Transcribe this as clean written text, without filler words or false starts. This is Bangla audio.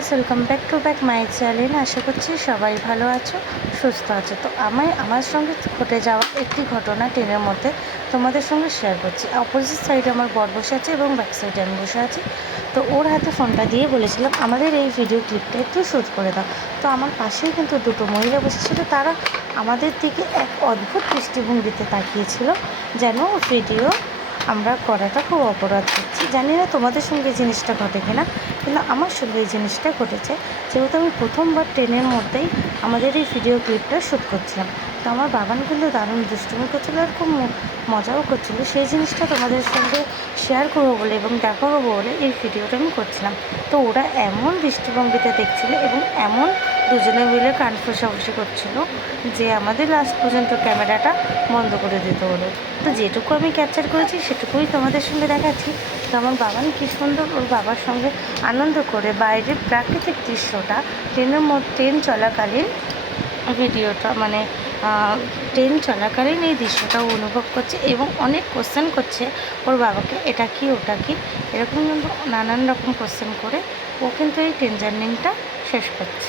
Guys, welcome back my channel. আশা করছি সবাই ভালো আছো, সুস্থ আছো। তো আমার সঙ্গে ঘটে যাওয়া একটি ঘটনা ট্রেনের মধ্যে তোমাদের সঙ্গে শেয়ার করছি। অপোজিট সাইডে আমার বর বসে আছে এবং ব্যাক সাইডে আমি বসে আছি। তো ওর হাতে ফোনটা দিয়ে বলেছিলাম আমাদের এই ভিডিও ক্লিপটা একটু শ্যুট করে দাও। তো আমার পাশেই কিন্তু দুটো মহিলা বসেছিল, তারা আমাদের দিকে এক অদ্ভুত দৃষ্টিভঙ্গিতে তাকিয়েছিল, যেন ভিডিও আমরা করাটা খুব অপরাধ করছি। জানি না তোমাদের সঙ্গে জিনিসটা ঘটে কিনা, কিন্তু আমার সঙ্গে এই জিনিসটা ঘটেছে। যেহেতু আমি প্রথমবার ট্রেনের মধ্যেই আমাদের এই ভিডিও ক্লিপটা শ্যুট করছিলাম, তো আমার বাবান কিন্তু দারুণ দুষ্টুমি করছিলো আর খুব মজাও করছিলো। সেই জিনিসটা তোমাদের সঙ্গে শেয়ার করবো বলে এবং দেখাবো বলে এই ভিডিওটা আমি করছিলাম। তো ওরা এমন দৃষ্টিভঙ্গিতে দেখছিলো এবং এমন দুজনে মিলে কান ফোঁসাফুসি করছিলো যে আমাদের লাস্ট পর্যন্ত ক্যামেরাটা বন্ধ করে দিতে হলো। তো যেটুকু আমি ক্যাপচার করেছি সেটুকুই তোমাদের সঙ্গে দেখাচ্ছি। তো আমার বাবান কী সুন্দর ওর বাবার সঙ্গে আনন্দ করে বাইরের প্রাকৃতিক দৃশ্যটা ট্রেন চলাকালীন ভিডিওটা ট্রেন চলাকালীন এই দৃশ্যটাও অনুভব করছে এবং অনেক কোশ্চেন করছে ওর বাবাকে, এটা কি ওটা কি, এরকম কিন্তু নানান রকম কোশ্চেন করে ও কিন্তু এই ট্রেন জার্নিটা শেষ করছে।